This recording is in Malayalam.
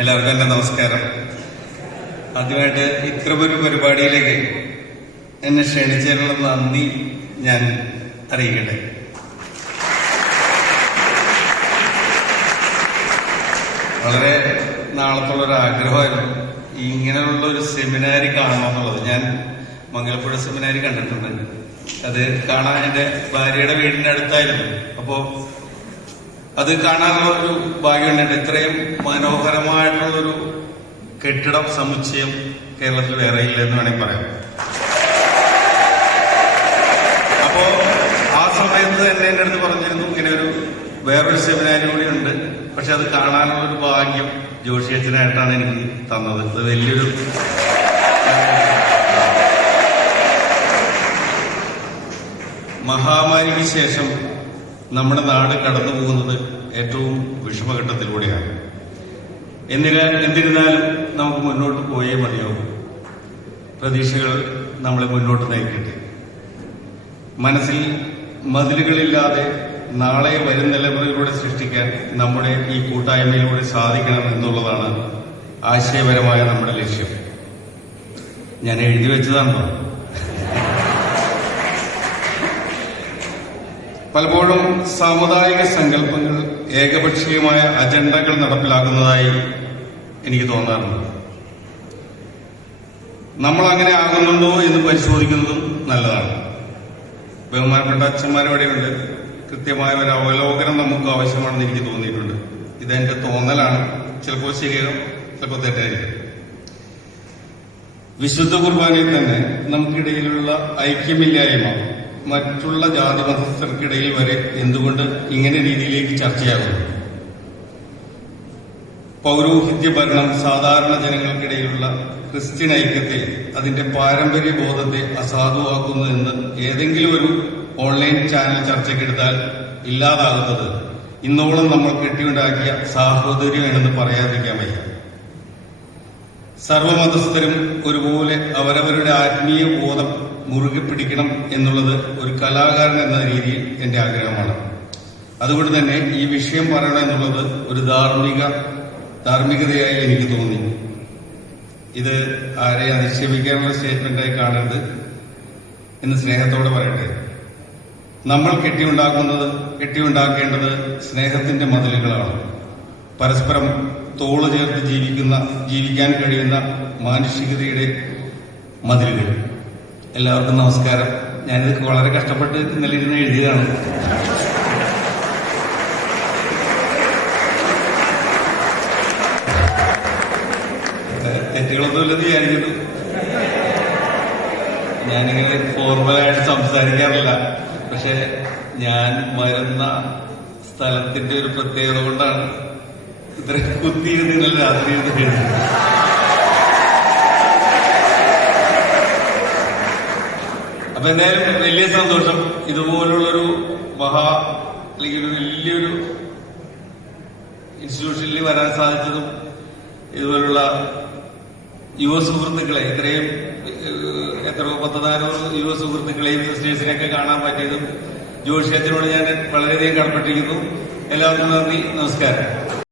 എല്ലാവർക്കും എന്റെ നമസ്കാരം. ആദ്യമായിട്ട് ഒരു പരിപാടിയിലേക്ക് എന്നെ ക്ഷണിച്ചതിനുള്ള നന്ദി ഞാൻ അറിയിക്കട്ടെ. വളരെ നാളത്തുള്ള ഒരു ആഗ്രഹമായിരുന്നു ഇങ്ങനെയുള്ള ഒരു സെമിനാരി കാണണമെന്നുള്ളത്. ഞാൻ മംഗലപ്പുഴ സെമിനാരി കണ്ടിട്ടുണ്ട്. അത് കാണാൻ എന്റെ ഭാര്യയുടെ വീടിന്റെ അടുത്തായിരുന്നു. അപ്പോ അത് കാണാനുള്ള ഒരു ഭാഗ്യമുണ്ട്. ഇത്രയും മനോഹരമായിട്ടുള്ളൊരു കെട്ടിടം സമുച്ചയം കേരളത്തിൽ വേറെ ഇല്ല എന്ന് വേണമെങ്കിൽ പറയാം. അപ്പോ ആ സമയത്ത് തന്നെ എന്റെ അടുത്ത് പറഞ്ഞിരുന്നു ഇങ്ങനെ ഒരു വേറൊരു സെമിനാരി കൂടി ഉണ്ട് പക്ഷെ അത് കാണാനുള്ള ഒരു ഭാഗ്യം ജോഷി അച്ഛനായിട്ടാണ് എനിക്ക് തന്നത്. ഇത് വലിയൊരു മഹാമാരിക്ക് ശേഷം നമ്മുടെ നാട് കടന്നു പോകുന്നത് ഏറ്റവും വിഷമഘട്ടത്തിലൂടെയാണ്. എന്നിരാ എന്തിരുന്നാലും നമുക്ക് മുന്നോട്ട് പോയേ മതിയാവും. പ്രതീക്ഷകൾ നമ്മളെ മുന്നോട്ട് നയിക്കട്ടെ. മനസ്സിൽ മതിലുകളില്ലാതെ നാളെ വരും തലമുറയിലൂടെ സൃഷ്ടിക്കാൻ നമ്മുടെ ഈ കൂട്ടായ്മയിലൂടെ സാധിക്കണം എന്നുള്ളതാണ് ആശയപരമായ നമ്മുടെ ലക്ഷ്യം. ഞാൻ എഴുതി വെച്ചതാണോ പലപ്പോഴും സാമുദായിക സങ്കല്പങ്ങൾ ഏകപക്ഷീയമായ അജണ്ടകൾ നടപ്പിലാക്കുന്നതായി എനിക്ക് തോന്നാറുണ്ട്. നമ്മൾ അങ്ങനെ ആകുന്നുണ്ടോ എന്ന് പരിശോധിക്കുന്നതും നല്ലതാണ്. ബഹുമാനപ്പെട്ട അച്ഛന്മാരിവിടെയുണ്ട് കൃത്യമായ ഒരു അവലോകനം നമുക്ക് ആവശ്യമാണെന്ന് എനിക്ക് തോന്നിയിട്ടുണ്ട്. ഇതെന്റെ തോന്നലാണ്. ചിലപ്പോൾ ശരിയാകും ചിലപ്പോൾ തെറ്റായിരിക്കും. വിശുദ്ധ കുർബാനയിൽ തന്നെ നമുക്കിടയിലുള്ള ഐക്യമില്ലായ്മ മറ്റുള്ള ജാതി മതസ്ഥർക്കിടയിൽ വരെ എന്തുകൊണ്ട് ഇങ്ങനെ രീതിയിലേക്ക് ചർച്ചയാകുന്നു? പൗരോഹിത്യ ഭരണം സാധാരണ ജനങ്ങൾക്കിടയിലുള്ള ക്രിസ്ത്യൻ ഐക്യത്തെ അതിന്റെ പാരമ്പര്യ ബോധത്തെ അസാധുവാക്കുന്നു എന്ന് ഏതെങ്കിലും ഒരു ഓൺലൈൻ ചാനൽ ചർച്ചയ്ക്കെടുത്താൽ ഇല്ലാതാകുന്നത് ഇന്നോളം നമ്മൾ കെട്ടിയുണ്ടാക്കിയ സാഹോദര്യം സാഹോദര്യമെന്ന് പറയാതിരിക്കാൻ വയ്യ. സർവമതസ്ഥരും ഒരുപോലെ അവരവരുടെ ആത്മീയ ബോധം മുറുകെ പിടിക്കണം എന്നുള്ളത് ഒരു കലാകാരൻ എന്ന രീതിയിൽ എന്റെ ആഗ്രഹമാണ്. അതുകൊണ്ട് തന്നെ ഈ വിഷയം പറയണം എന്നുള്ളത് ഒരു ധാർമ്മിക ധാർമ്മികതയായി എനിക്ക് തോന്നി. ഇത് ആരെ അധിക്ഷേപിക്കാനുള്ള സ്റ്റേറ്റ്മെന്റായി കാണരുത് എന്ന് സ്നേഹത്തോടെ പറയട്ടെ. നമ്മൾ കെട്ടിയുണ്ടാക്കുന്നത് കെട്ടിയുണ്ടാക്കേണ്ടത് സ്നേഹത്തിന്റെ മതിലുകളാണ്. പരസ്പരം തോൾ ചേർത്ത് ജീവിക്കുന്ന ജീവിക്കാൻ കഴിയുന്ന മാനുഷികതയുടെ മതിലുകൾ. എല്ലാവർക്കും നമസ്കാരം. ഞാനിത് വളരെ കഷ്ടപ്പെട്ട് ഇന്നലെ ഇരുന്ന് എഴുതിയതാണ്. തെറ്റുകളൊന്നുമില്ലെന്ന് വിചാരിക്കുന്നു. ഞാനിങ്ങനെ ഫോർമലായിട്ട് സംസാരിക്കാറില്ല. പക്ഷെ ഞാൻ വരുന്ന സ്ഥലത്തിന്റെ ഒരു പ്രത്യേകത കൊണ്ടാണ് ഇത്ര കുത്തിയിരുന്നില്ല രാത്രി ഇരുന്ന് എഴുതുന്നത് അപ്പൊ എന്തായാലും വലിയ സന്തോഷം. ഇതുപോലുള്ളൊരു മഹാ അല്ലെങ്കിൽ ഒരു വലിയൊരു ഇൻസ്റ്റിറ്റ്യൂഷനിൽ വരാൻ സാധിച്ചതും ഇതുപോലുള്ള യുവ സുഹൃത്തുക്കളെ ഇത്രയും എത്ര പത്തനാനൂറ് യുവ സുഹൃത്തുക്കളെയും സിസ്റ്റേഴ്സിനെയൊക്കെ കാണാൻ പറ്റിയതും ജോഷിയത്തിനോട് ഞാൻ വളരെയധികം കടപ്പെട്ടിരിക്കുന്നു. എല്ലാവർക്കും നന്ദി നമസ്കാരം.